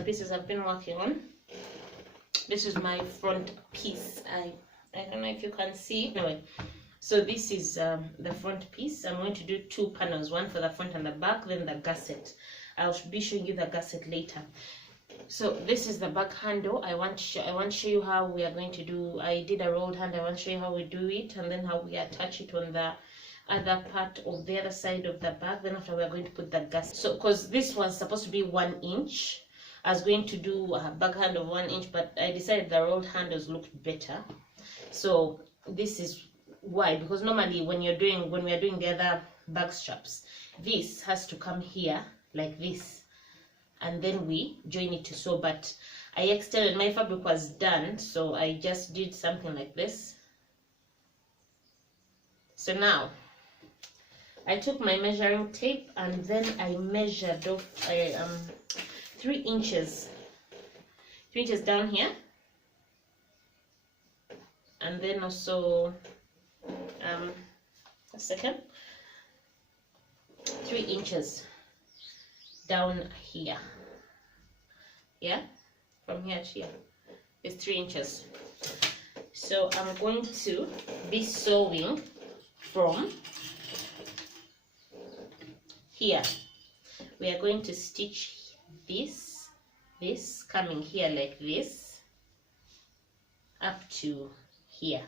the pieces I've been working on. This is my front piece. I don't know if you can see. Anyway, so this is the front piece. I'm going to do 2 panels, one for the front and the back, then the gusset. I'll be showing you the gusset later. So this is the back handle. I want to show you how we are going to do. I did a rolled hand. I want to show you how we do it, and then how we attach it on the other part of the other side of the bag. Then after, we are going to put the gusset. So because this was supposed to be 1 inch, I was going to do a back hand of 1 inch, but I decided the rolled handles looked better. So this is why, because normally when we are doing the other bag straps, this has to come here like this, and then we join it to sew. But I extended, my fabric was done, so I just did something like this. So now I took my measuring tape and then I measured off 3 inches down here, and then also a second, 3 inches down here. Yeah, from here to here is 3 inches. So I'm going to be sewing from here. We are going to stitch this coming here like this up to here.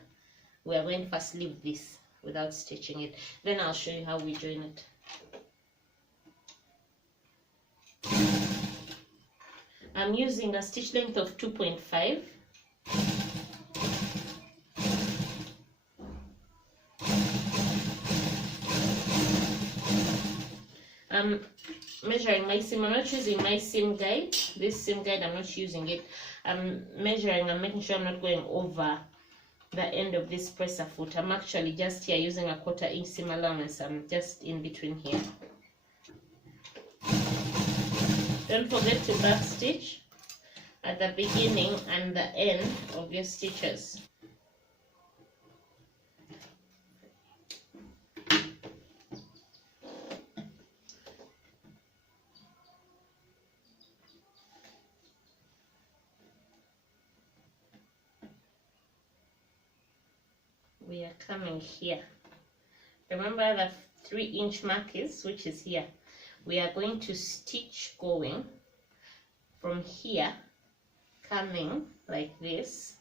We are going to first leave this without stitching it, then I'll show you how we join it. I'm using a stitch length of 2.5. I'm measuring my seam. I'm not using my seam guide. This seam guide, I'm not using it. I'm measuring and making sure I'm not going over the end of this presser foot. I'm actually just here using a 1/4 inch seam allowance. I'm just in between here. Don't forget to back stitch at the beginning and the end of your stitches. We are coming here. Remember the 3 inch mark is, which is here. We are going to stitch going from here, coming like this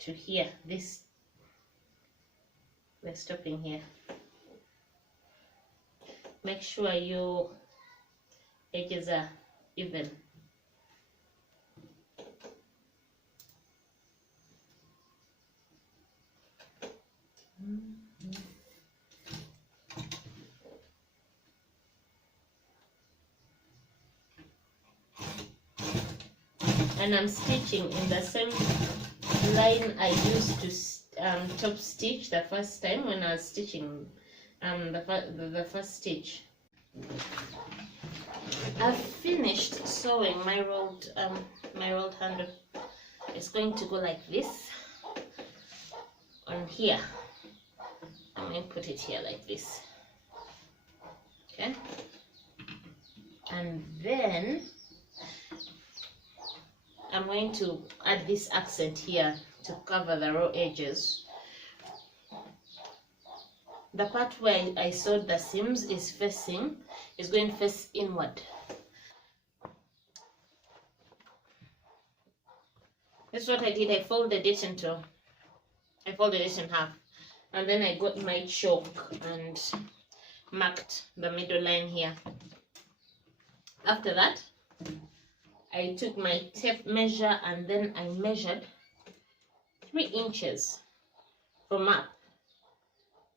to here. This, we're stopping here. Make sure your edges are even. And I'm stitching in the same line I used to top stitch the first time when I was stitching the first stitch. I've finished sewing my rolled handle. It's going to go like this on here. I'm going to put it here like this. Okay, and then I'm going to add this accent here to cover the raw edges. The part where I sewed the seams is going to face inward. That's what I did. I folded it in half, and then I got my chalk and marked the middle line here. After that, I took my tape measure and then I measured 3 inches from up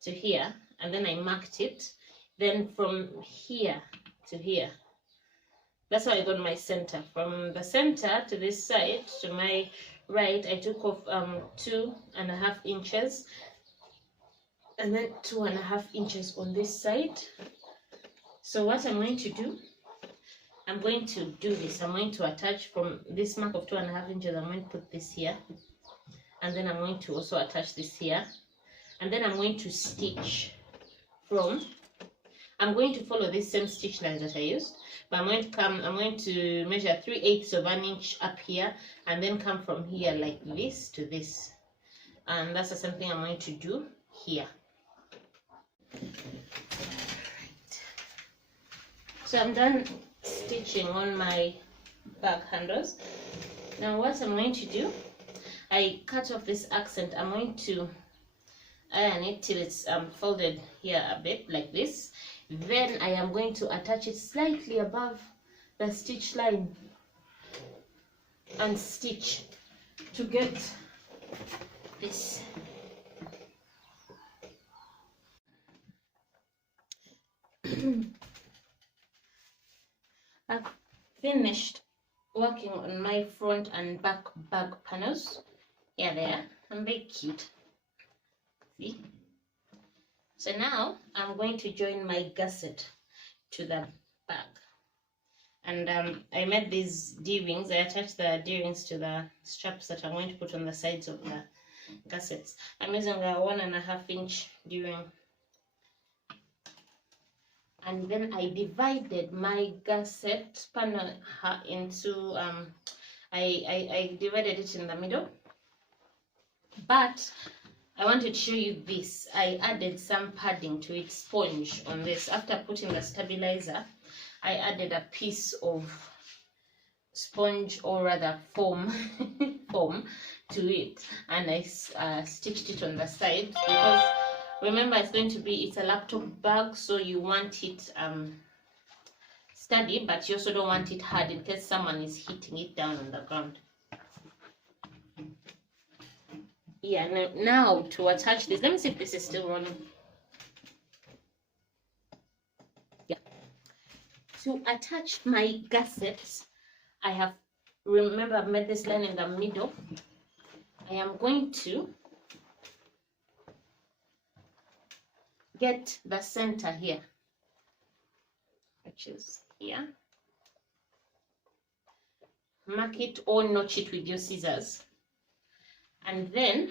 to here, and then I marked it. Then from here to here, that's how I got my center. From the center to this side, to my right, I took off 2.5 inches, and then 2.5 inches on this side. So what I'm going to do, I'm going to do this. I'm going to attach from this mark of 2.5 inches. I'm going to put this here, and then I'm going to also attach this here, and then I'm going to stitch from I'm going to follow this same stitch line that I used, but I'm going to measure 3/8 of an inch up here, and then come from here like this to this, and that's the same thing I'm going to do here. So I'm done stitching on my bag handles. Now what I'm going to do, I cut off this accent. I'm going to iron it till it's folded here a bit like this. Then I am going to attach it slightly above the stitch line and stitch to get this. I've finished working on my front and back bag panels. Yeah, there, and very cute. See? So now I'm going to join my gusset to the bag, and I made these D-rings. I attached the D-rings to the straps that I'm going to put on the sides of the gussets. I'm using a 1.5 inch D-ring, and then I divided my gusset panel into I divided it in the middle, but I wanted to show you this. I added some padding to it, sponge on this. After putting the stabilizer, I added a piece of sponge, or rather foam to it, and I stitched it on the side, because remember it's a laptop bag, so you want it sturdy, but you also don't want it hard in case someone is hitting it down on the ground. Yeah, now to attach this, let me see if this is still running. Yeah. To attach my gussets, I have, remember I've made this line in the middle. I am going to get the center here, which is here. Mark it or notch it with your scissors. And then,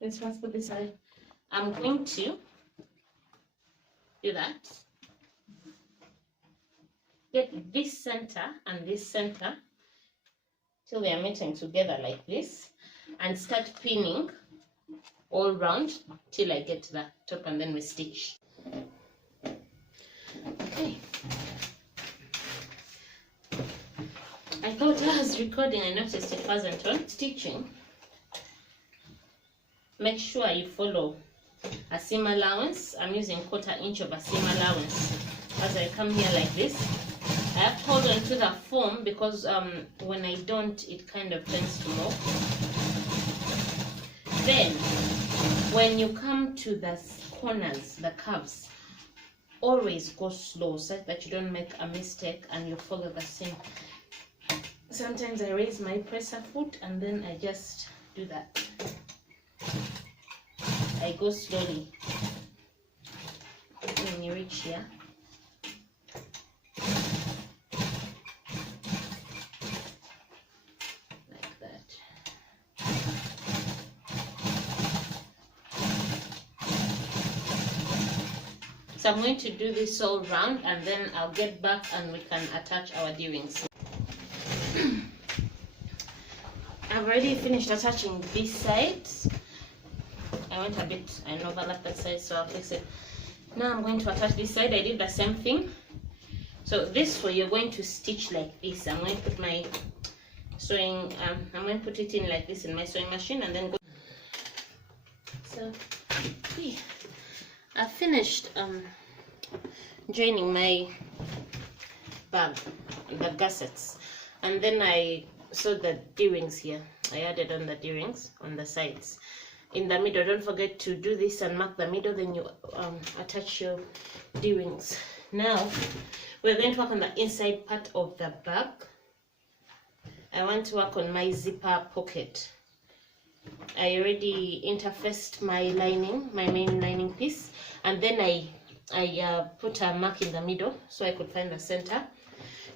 let's first put this side. I'm going to do that. Get this center and this center till they are meeting together like this, and start pinning all round till I get to the top, and then we stitch. Okay. I thought I was recording, I noticed it wasn't on. Stitching, make sure you follow a seam allowance. I'm using 1/4 inch of a seam allowance. As I come here like this, I have to hold on to the foam, because when I don't, it kind of tends to move. Then, when you come to the corners, the curves, always go slow so that you don't make a mistake and you follow the seam. Sometimes I raise my presser foot and then I just do that. I go slowly when you reach here. Like that. So I'm going to do this all round, and then I'll get back and we can attach our D-rings. I've already finished attaching this side. I overlapped that side, so I'll fix it. Now I'm going to attach this side. I did the same thing. So this way you're going to stitch like this. I'm going to put my sewing, I'm going to put it in like this in my sewing machine, and then go. So I finished joining my bag, the gussets, and then I sewed the D-rings here. I added on the D-rings on the sides. In the middle, don't forget to do this and mark the middle, then you attach your D-rings. Now we're going to work on the inside part of the bag. I want to work on my zipper pocket. I already interfaced my lining, my main lining piece, and then I put a mark in the middle so I could find the center.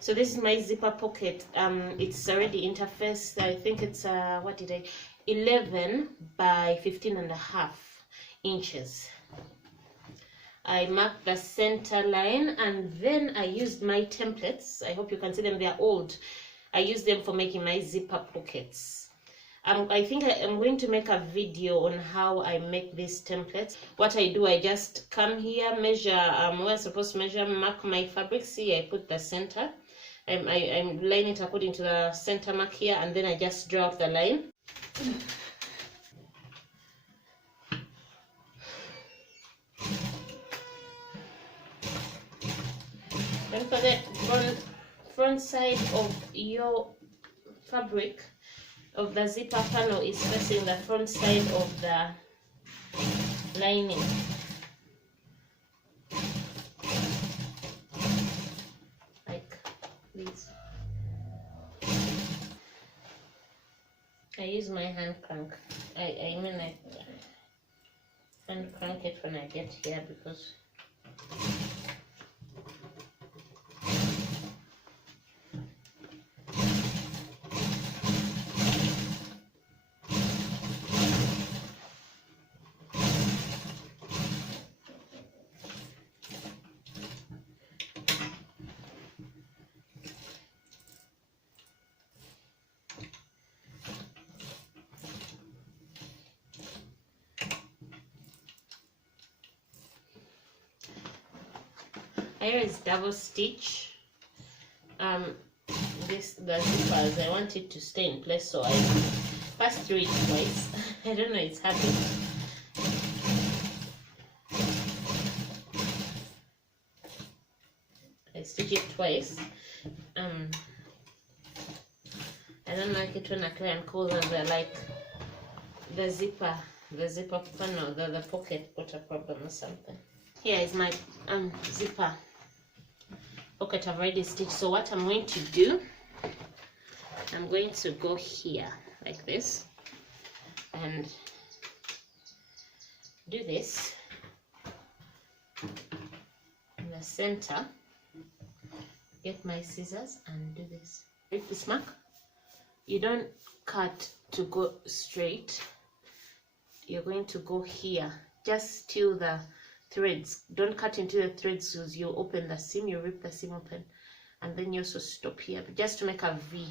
So this is my zipper pocket. It's already interfaced. I think it's 11 by 15.5 inches. I marked the center line, and then I used my templates. I hope you can see them, they are old. I used them for making my zipper pockets. I think I'm going to make a video on how I make these templates. What I do, I just come here, measure where I'm supposed to measure, mark my fabric. See, I put the center. I'm line it according to the center mark here, and then I just draw out the line. Don't forget, front side of your fabric of the zipper panel is facing the front side of the lining. Like this. I use my hand crank. I mean I hand crank it when I get here, because here is double stitch. The zippers, I want it to stay in place, so I pass through it twice. I don't know, it's habit. I stitch it twice. I don't like it when I clear and close, and they're like the zipper panel, the pocket got a problem or something. Here is my zipper pocket I've already stitched. So what I'm going to do, I'm going to go here like this and do this in the center. Get my scissors and do this. With this mark, you don't cut to go straight. You're going to go here, just till the threads. Don't cut into the threads, because you open the seam, you rip the seam open, and then you also stop here, but just to make a V,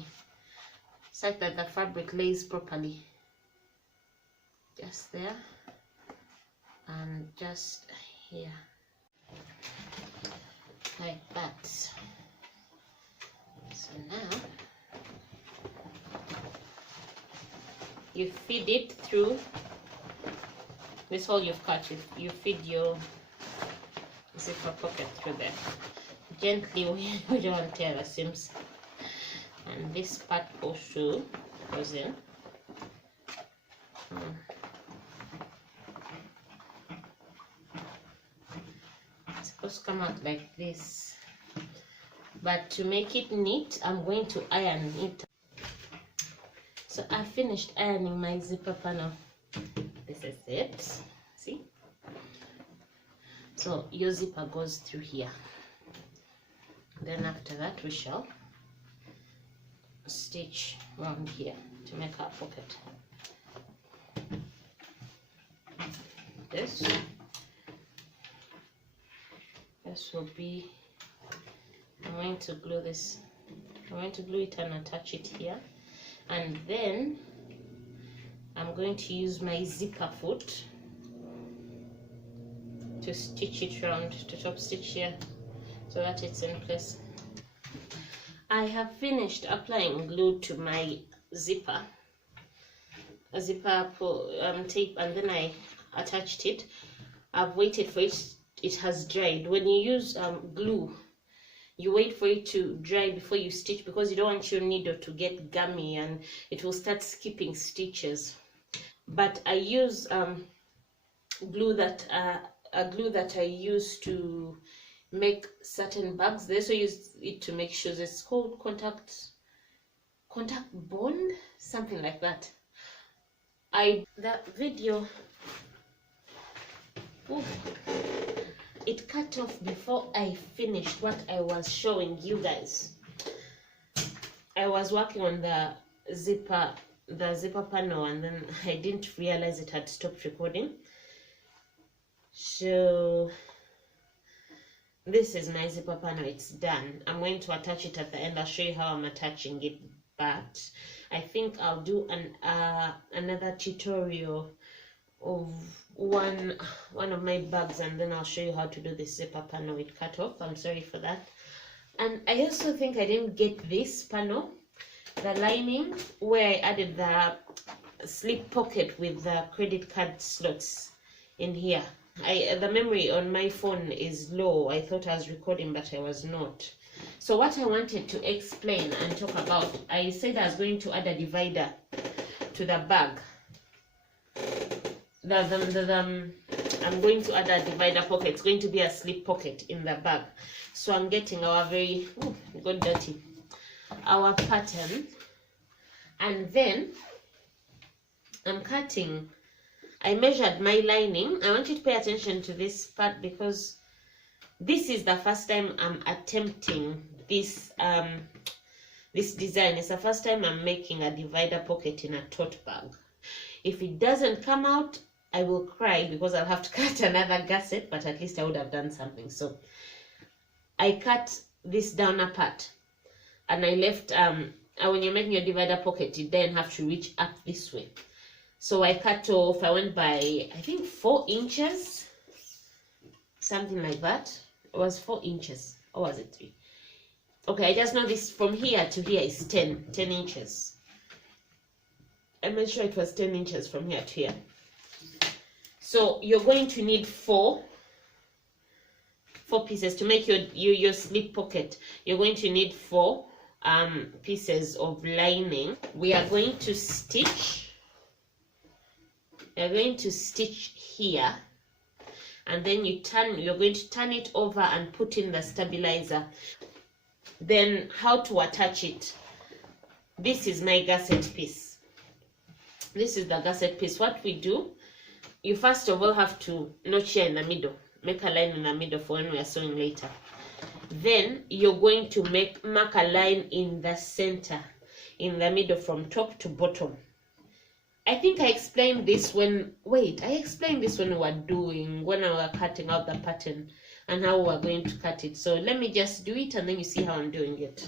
such that the fabric lays properly. Just there, and just here, like that. So now you feed it through this hole you've cut. You feed your zipper pocket through there gently. We don't want to tear the seams, and this part also goes in. It's supposed to come out like this, but to make it neat, I'm going to iron it. So I finished ironing my zipper panel. This is it. See? So your zipper goes through here. Then after that, we shall stitch around here to make our pocket. This will be, I'm going to glue this. I'm going to glue it and attach it here, and then I'm going to use my zipper foot to stitch it round, to top stitch here, so that it's in place. I have finished applying glue to my zipper, a zipper tape, and then I attached it. I've waited for it. It has dried. When you use glue, you wait for it to dry before you stitch, because you don't want your needle to get gummy and it will start skipping stitches. But I use glue that I use to make certain bags. They also use it to make shoes. It's called contact bond, something like that. The video, it cut off before I finished what I was showing you guys. I was working on the zipper panel, and then I didn't realize it had stopped recording. So this is my zipper panel. It's done. I'm going to attach it at the end. I'll show you how I'm attaching it, but I think I'll do another tutorial of one of my bags, and then I'll show you how to do this zipper panel with cut off. I'm sorry for that. And I also think I didn't get this panel, the lining where I added the slip pocket with the credit card slots in here. The memory on my phone is low. I thought I was recording, but I was not. So what I wanted to explain and talk about, I said I was going to add a divider to the bag. I'm going to add a divider pocket. It's going to be a slip pocket in the bag. So I'm getting our got dirty, our pattern, and then I'm cutting. I measured my lining. I want you to pay attention to this part because this is the first time I'm attempting this this design. It's the first time I'm making a divider pocket in a tote bag. If it doesn't come out, I will cry because I'll have to cut another gusset, but at least I would have done something. So I cut this down apart, and I left when you're making your divider pocket, you then have to reach up this way. So I cut off, I went by, I think 4 inches, something like that. It was 4 inches, or was it 3? Okay, I just know this from here to here is 10 inches. I made sure it was 10 inches from here to here. So you're going to need four pieces to make your slip pocket. You're going to need 4 pieces of lining. We are going to stitch. You're going to stitch here, and then you're going to turn it over and put in the stabilizer. Then how to attach it. This is my gusset piece. This is the gusset piece. What we do, you first of all have to notch here in the middle. Make a line in the middle for when we are sewing later. Then you're going to mark a line in the center, in the middle, from top to bottom. I think I explained this when we were cutting out the pattern and how we're going to cut it. So let me just do it, and then you see how I'm doing it.